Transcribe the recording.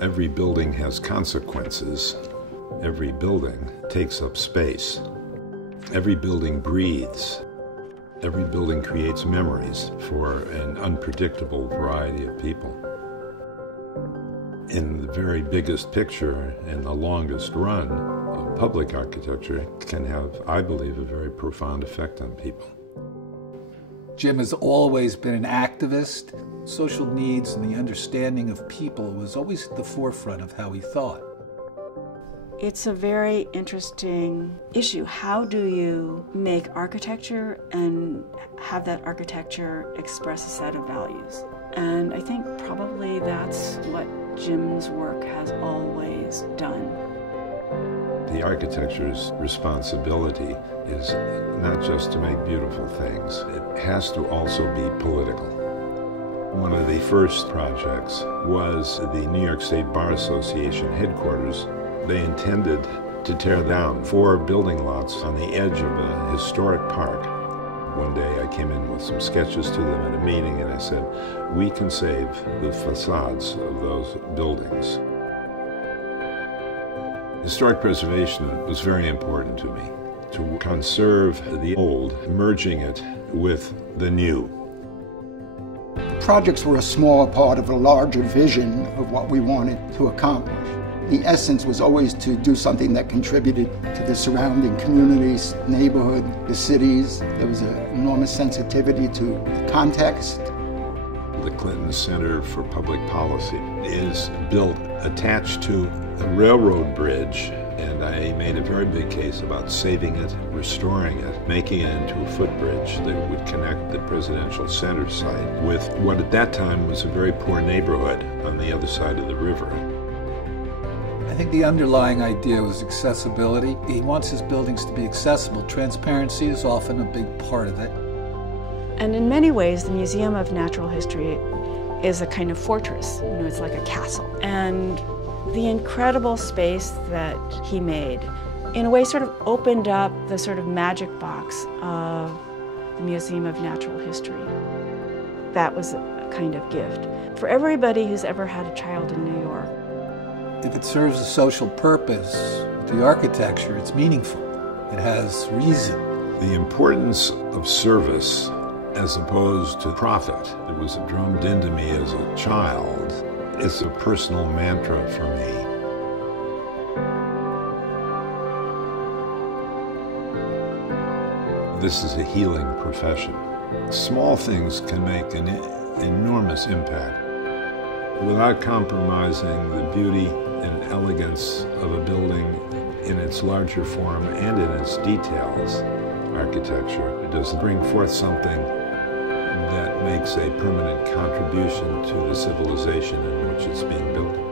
Every building has consequences. Every building takes up space. Every building breathes. Every building creates memories for an unpredictable variety of people. In the very biggest picture and the longest run of public architecture can have, I believe, a very profound effect on people. Jim has always been an activist. Social needs and the understanding of people was always at the forefront of how he thought. It's a very interesting issue. How do you make architecture and have that architecture express a set of values? And I think probably that's what Jim's work has always done. The architecture's responsibility is not just to make beautiful things. It has to also be political. One of the first projects was the New York State Bar Association headquarters. They intended to tear down 4 building lots on the edge of a historic park. One day I came in with some sketches to them at a meeting and I said, we can save the facades of those buildings. Historic preservation was very important to me, to conserve the old, merging it with the new. Projects were a small part of a larger vision of what we wanted to accomplish. The essence was always to do something that contributed to the surrounding communities, neighborhood, the cities. There was an enormous sensitivity to context. The Clinton Center for Public Policy is built attached to a railroad bridge, and I made a very big case about saving it, restoring it, making it into a footbridge that would connect the presidential center site with what at that time was a very poor neighborhood on the other side of the river. I think the underlying idea was accessibility. He wants his buildings to be accessible. Transparency is often a big part of it. And in many ways, the Museum of Natural History is a kind of fortress. You know, it's like a castle. And the incredible space that he made, in a way, sort of opened up the sort of magic box of the Museum of Natural History. That was a kind of gift for everybody who's ever had a child in New York. If it serves a social purpose, the architecture, it's meaningful. It has reason. The importance of service as opposed to profit, it was drummed into me as a child. It's a personal mantra for me. This is a healing profession. Small things can make an enormous impact without compromising the beauty and elegance of a building in its larger form and in its details. Architecture does bring forth something that makes a permanent contribution to the civilization in which it's being built.